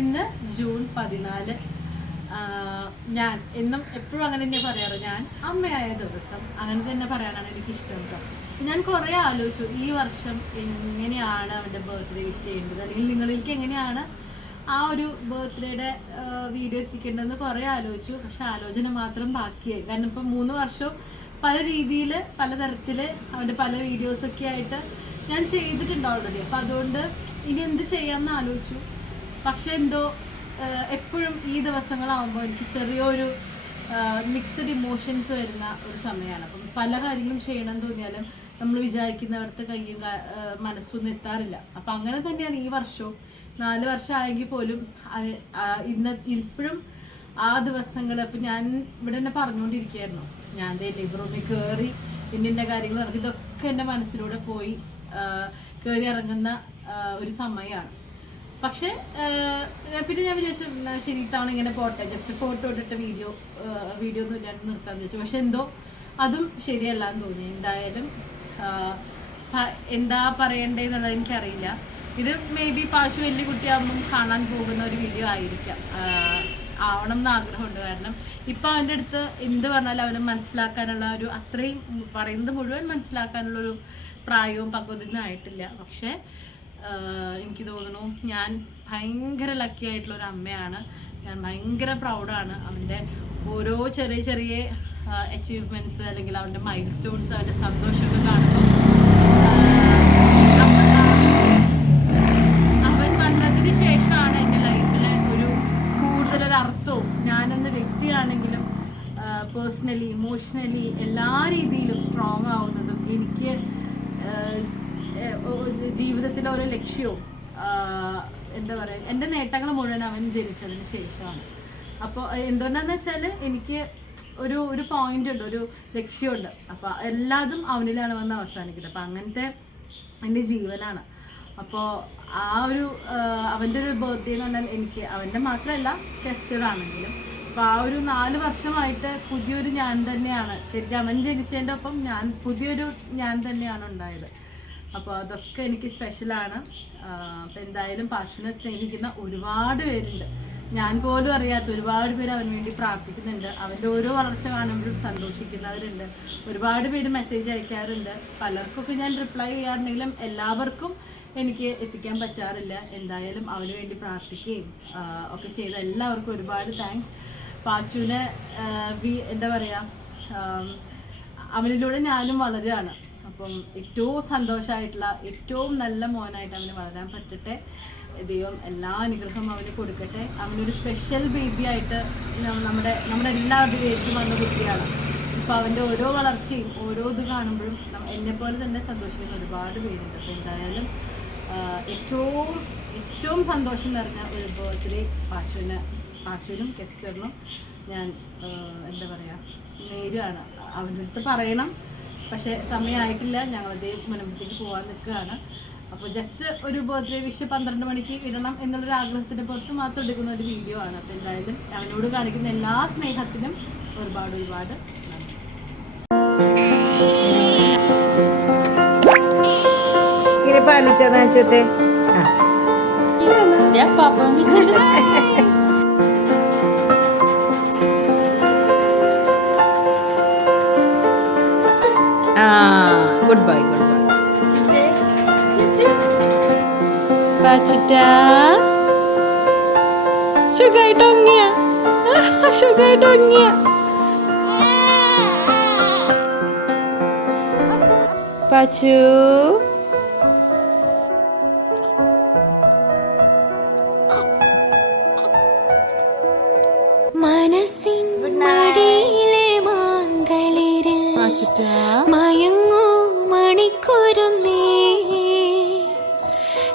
ഇന്ന് ജൂൺ 14. ഞാൻ എന്നും എപ്പോഴും അങ്ങനെ തന്നെ പറയാറ്, ഞാൻ അമ്മയായ ദിവസം അങ്ങനെ തന്നെ പറയാനാണ് എനിക്കിഷ്ടം കേട്ടോ. ഞാൻ കുറേ ആലോചിച്ചു ഈ വർഷം എങ്ങനെയാണ് അവൻ്റെ ബർത്ത്ഡേ വിഷ് ചെയ്യേണ്ടത്, അല്ലെങ്കിൽ നിങ്ങളിലേക്ക് എങ്ങനെയാണ് ആ ഒരു ബർത്ത്ഡേയുടെ വീഡിയോ എത്തിക്കേണ്ടതെന്ന് കുറേ ആലോചിച്ചു. പക്ഷെ ആലോചന മാത്രം ബാക്കിയായി. കാരണം ഇപ്പം 3 വർഷവും പല രീതിയിൽ പലതരത്തിൽ അവൻ്റെ പല വീഡിയോസൊക്കെ ആയിട്ട് ഞാൻ ചെയ്തിട്ടുണ്ട് ഓൾറെഡി. അപ്പം അതുകൊണ്ട് ഇനി എന്ത് ചെയ്യാമെന്ന് ആലോചിച്ചു. പക്ഷെ എന്തോ എപ്പോഴും ഈ ദിവസങ്ങളാകുമ്പോൾ എനിക്ക് ചെറിയൊരു മിക്സഡ് ഇമോഷൻസ് വരുന്ന ഒരു സമയമാണ്. അപ്പം പല കാര്യങ്ങളും ചെയ്യണമെന്ന് തോന്നിയാലും നമ്മൾ വിചാരിക്കുന്നവരുടെ കയ്യും മനസ്സൊന്നും എത്താറില്ല. അപ്പം അങ്ങനെ തന്നെയാണ് ഈ വർഷവും. 4 വർഷമായെങ്കിൽ പോലും ഇപ്പോഴും ആ ദിവസങ്ങൾ ഇപ്പം ഞാൻ ഇവിടെ തന്നെ പറഞ്ഞുകൊണ്ടിരിക്കുകയായിരുന്നു. ഞാൻ ലിവിംഗ് റൂമിൽ കയറി ഇന്ന കാര്യങ്ങൾ നടക്കും, ഇതൊക്കെ എൻ്റെ മനസ്സിലൂടെ പോയി കയറി ഇറങ്ങുന്ന ഒരു സമയമാണ്. പക്ഷെ പിന്നെ ഞാൻ വിചാരിച്ചു ശരി ഇത്തവണ ഇങ്ങനെ പോട്ടെ, ജസ്റ്റ് ഫോട്ടോ ഇട്ടിട്ട് വീഡിയോ ഒന്നും ഇല്ലാണ്ട് നിർത്താന്ന് വെച്ചു. പക്ഷെ എന്തോ അതും ശരിയല്ല എന്ന് തോന്നി. എന്തായാലും എന്താ പറയണ്ടേന്നുള്ളത് എനിക്കറിയില്ല. ഇത് മേ ബി പാച്ചു വലിയ കുട്ടിയാകുമ്പം കാണാൻ പോകുന്ന ഒരു വീഡിയോ ആയിരിക്കാം, ആവണം എന്ന് ആഗ്രഹമുണ്ട്. കാരണം ഇപ്പം അവൻ്റെ അടുത്ത് എന്ത് പറഞ്ഞാലും അവനെ മനസ്സിലാക്കാനുള്ള ഒരു അത്രയും പറയുന്നത് മുഴുവൻ മനസ്സിലാക്കാനുള്ളൊരു പ്രായവും പക്വതയൊന്നും ആയിട്ടില്ല. പക്ഷെ എനിക്ക് തോന്നുന്നു ഞാൻ ഭയങ്കര ലക്കി ആയിട്ടുള്ള ഒരു അമ്മയാണ്. ഞാൻ ഭയങ്കര പ്രൗഡാണ്. അവൻ്റെ ഓരോ ചെറിയ ചെറിയ അച്ചീവ്മെൻറ്റ്സ് അല്ലെങ്കിൽ അവൻ്റെ മൈൽ സ്റ്റോൺസ്, അവൻ്റെ സന്തോഷമൊക്കെ കാണുമ്പോൾ അവൻ വന്നതിന് ശേഷമാണ് എൻ്റെ ലൈഫിലെ ഒരു കൂടുതലൊരു അർത്ഥവും ഞാനെന്ന വ്യക്തിയാണെങ്കിലും പേഴ്സണലി ഇമോഷണലി എല്ലാ രീതിയിലും സ്ട്രോങ് ആവുന്നതും എനിക്ക് ജീവിതത്തിലെ ഓരോ ലക്ഷ്യവും എന്താ പറയുക എൻ്റെ നേട്ടങ്ങൾ മുഴുവൻ അവൻ ജനിച്ചതിന് ശേഷമാണ്. അപ്പോൾ എന്തുകൊണ്ടാന്ന് വെച്ചാൽ എനിക്ക് ഒരു പോയിന്റ് ഉണ്ട്, ഒരു ലക്ഷ്യമുണ്ട്. അപ്പോൾ എല്ലാതും അവനിലാണ് വന്ന് അവസാനിക്കുന്നത്. അപ്പം അങ്ങനത്തെ എൻ്റെ ജീവനാണ്. അപ്പോൾ ആ ഒരു അവൻ്റെ ഒരു ബർത്ത്ഡേ എന്ന് പറഞ്ഞാൽ എനിക്ക് അവൻ്റെ മാത്രമല്ല കെസ്റ്ററാണെങ്കിലും അപ്പോൾ ആ ഒരു 4 വർഷമായിട്ട് പുതിയൊരു ഞാൻ തന്നെയാണ്. ശരിക്കും അവൻ ജനിച്ചതിൻ്റെ ഒപ്പം പുതിയൊരു ഞാൻ തന്നെയാണ് ഉണ്ടായത്. അപ്പോൾ അതൊക്കെ എനിക്ക് സ്പെഷ്യലാണ്. അപ്പോൾ എന്തായാലും പാച്ചുവിനെ സ്നേഹിക്കുന്ന ഒരുപാട് പേരുണ്ട്, ഞാൻ പോലും അറിയാത്ത ഒരുപാട് പേര് അവന് വേണ്ടി പ്രാർത്ഥിക്കുന്നുണ്ട്. അവൻ്റെ ഓരോ വളർച്ച കാണുമ്പോഴും സന്തോഷിക്കുന്നവരുണ്ട്. ഒരുപാട് പേര് മെസ്സേജ് അയക്കാറുണ്ട്. പലർക്കൊക്കെ ഞാൻ റിപ്ലൈ ചെയ്യാറുണ്ടെങ്കിലും എല്ലാവർക്കും എനിക്ക് എത്തിക്കാൻ പറ്റാറില്ല. എന്തായാലും അവന് വേണ്ടി പ്രാർത്ഥിക്കുകയും ഒക്കെ ചെയ്ത എല്ലാവർക്കും ഒരുപാട് താങ്ക്സ്. പാച്ചുവിനെ എന്താ പറയുക, അവനിലൂടെ ഞാനും വളരുകയാണ്. അപ്പം ഏറ്റവും സന്തോഷമായിട്ടുള്ള ഏറ്റവും നല്ല മോനായിട്ട് അവന് വളരാൻ പറ്റട്ടെ. ദൈവം എല്ലാ അനുഗ്രഹം അവന് കൊടുക്കട്ടെ. അവനൊരു സ്പെഷ്യൽ ബേബി ആയിട്ട് നമ്മുടെ എല്ലാവരുടെയും വന്ന കുട്ടിയാണ്. ഇപ്പം അവൻ്റെ ഓരോ വളർച്ചയും ഓരോ ഇത് കാണുമ്പോഴും എന്നെപ്പോലെ തന്നെ സന്തോഷിക്കുന്ന ഒരുപാട് പേരുണ്ട്. അപ്പോൾ എന്തായാലും ഏറ്റവും സന്തോഷം നിറഞ്ഞ ഒരു ബർത്ത്ഡേ പാച്ചുവിനും കെസ്റ്ററിനും ഞാൻ എന്താ പറയുക നേരുകയാണ്. അവൻ്റെ അടുത്ത് പറയണം, പക്ഷേ സമയമായിട്ടില്ല. ഞങ്ങളതേ മുൻപത്തേക്ക് പോകാൻ നിൽക്കുകയാണ്. അപ്പോൾ ജസ്റ്റ് ഒരു ബർത്ത്ഡേ വിഷ് 12 മണിക്ക് ഇടണം എന്നുള്ളൊരു ആഗ്രഹത്തിൻ്റെ പുറത്ത് മാത്രം എടുക്കുന്ന ഒരു വീഡിയോ ആണ്. അപ്പോൾ എന്തായാലും അവനോട് കാണിക്കുന്ന എല്ലാ സ്നേഹത്തിനും ഒരുപാട് നന്ദി. ഗുഡ് ബൈ പാച്ചുട്ടാ. സുഖമായിട്ടൊങ്ങിയ പാച്ചു. മനസ്സിൻ മടിയിലെ മാന്തളിരിൽ മയങ്ങൂ മണിക്കൂരുന്നേ,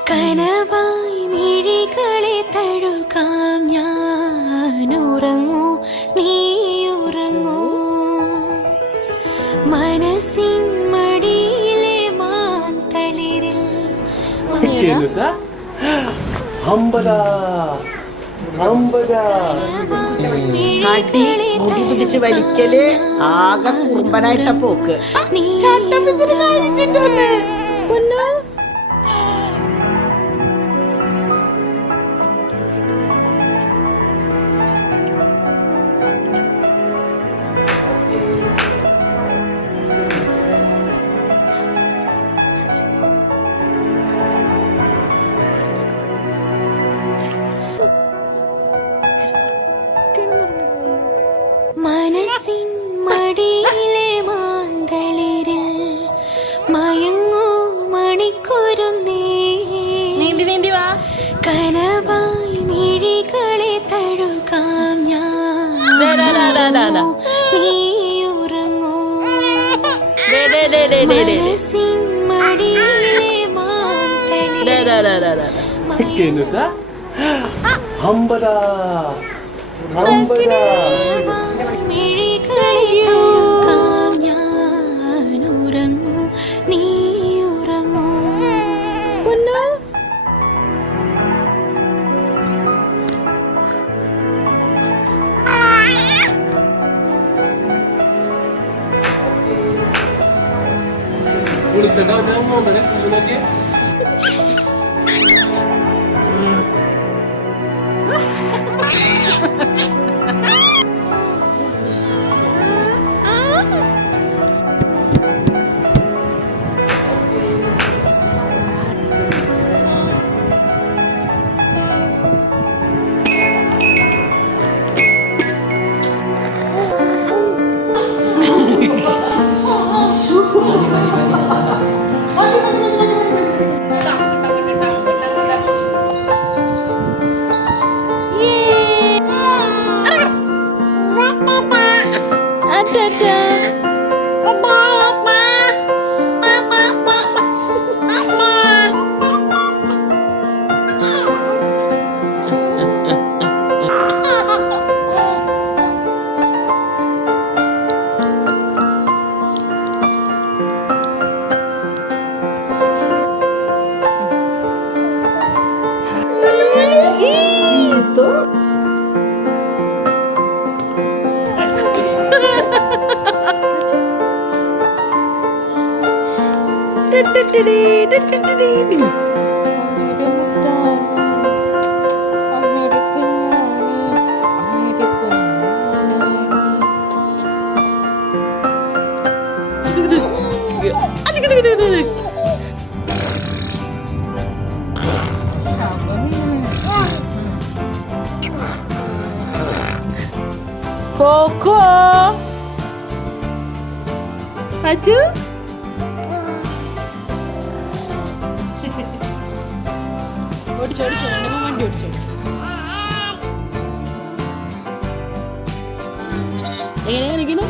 കനവായി മിഴികളെ തഴുകാം ഞാൻ. ഉറങ്ങൂ നീ ഉറങ്ങൂ, മനസ്സിൻ മടിയിലെ മാന്തളിരിൽ അടി മുടി പിടിച്ച് വലിക്കല് ആകെ കുറുമ്പനായിട്ട പോക്ക്. Kenuta? Hambada! Hambada! മിഴികളെ തഴുകാം ഞാൻ ഉറങ്ങൂ നീ ഉറങ്ങൂ Ulica, daj mu onda, ne služi neke? Coco. Aju. ഓടിച്ചോ നമ്മൾ വണ്ടി ഓടിച്ചോ എങ്ങനെ കാണിക്കണം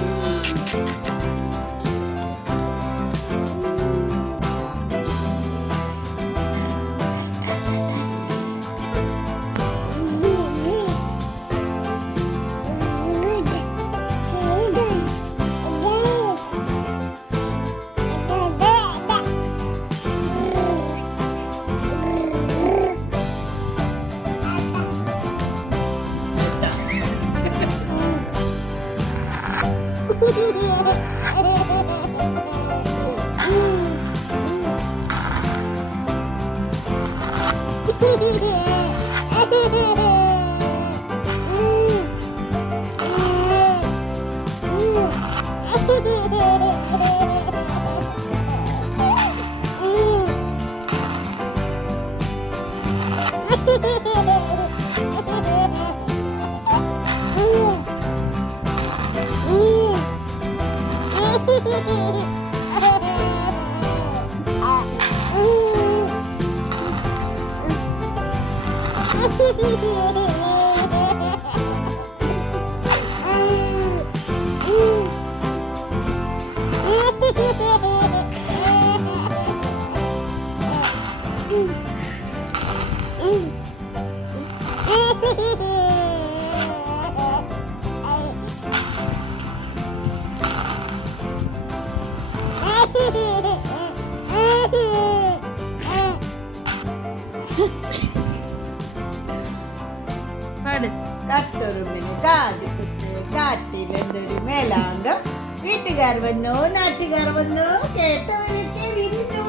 കട്ടൊരുമ്പിന് കാതിക്കുത്ത് കാട്ടിലെന്തൊരു മേലാങ്കം വീട്ടുകാർ വന്നു നാട്ടുകാർ വന്നു കേട്ടവരൊക്കെ വിരിഞ്ഞു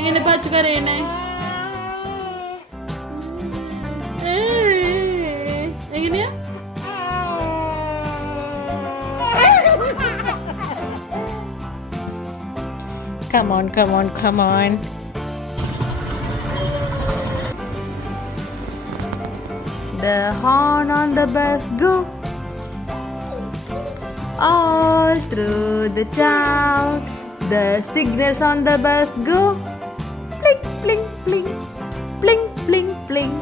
എങ്ങനെ പച്ചക്കറിയണേ എങ്ങനെയാ Come on, come on, come on. The horn on the bus go. all through the town. The signals on the bus go blink, blink, blink, blink, blink, blink,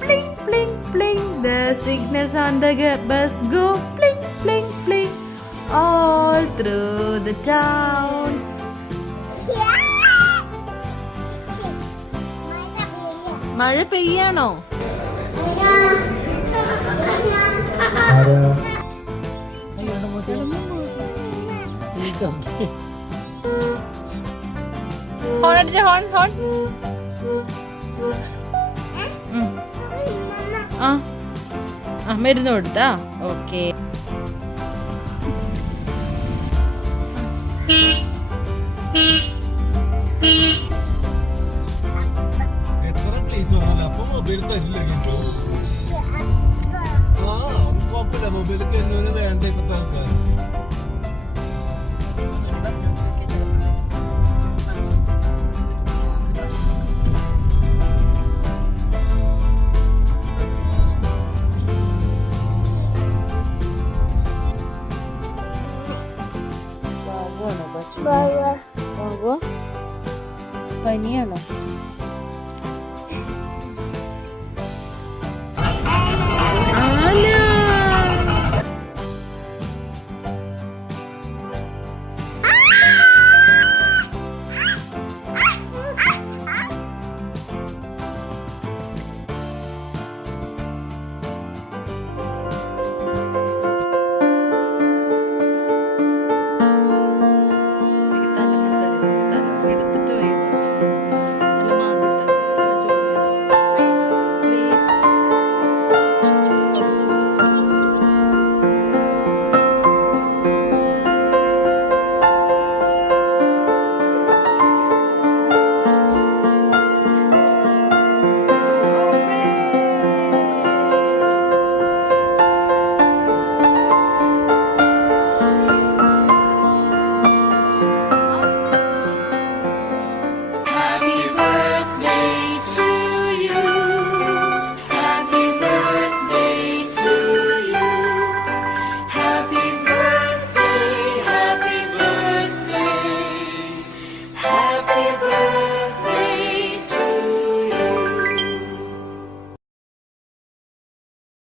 blink, blink, blink. The signals on the bus go blink, blink, blink, all through the town. മഴ പെയ്യാണോ? Horn അടിച്ച horn horn. ആ മരുന്ന് കൊടുത്താ? Okay. എത്ര place പറഞ്ഞാലും അപ്പൊ mobile തരില്ല കേട്ടോ. ആ കുഴപ്പമില്ല, മൊബൈലൊക്കെ എന്നൊരു വേണ്ട ഇപ്പത്തെ ആൾക്കാർ. പനിയാണോ?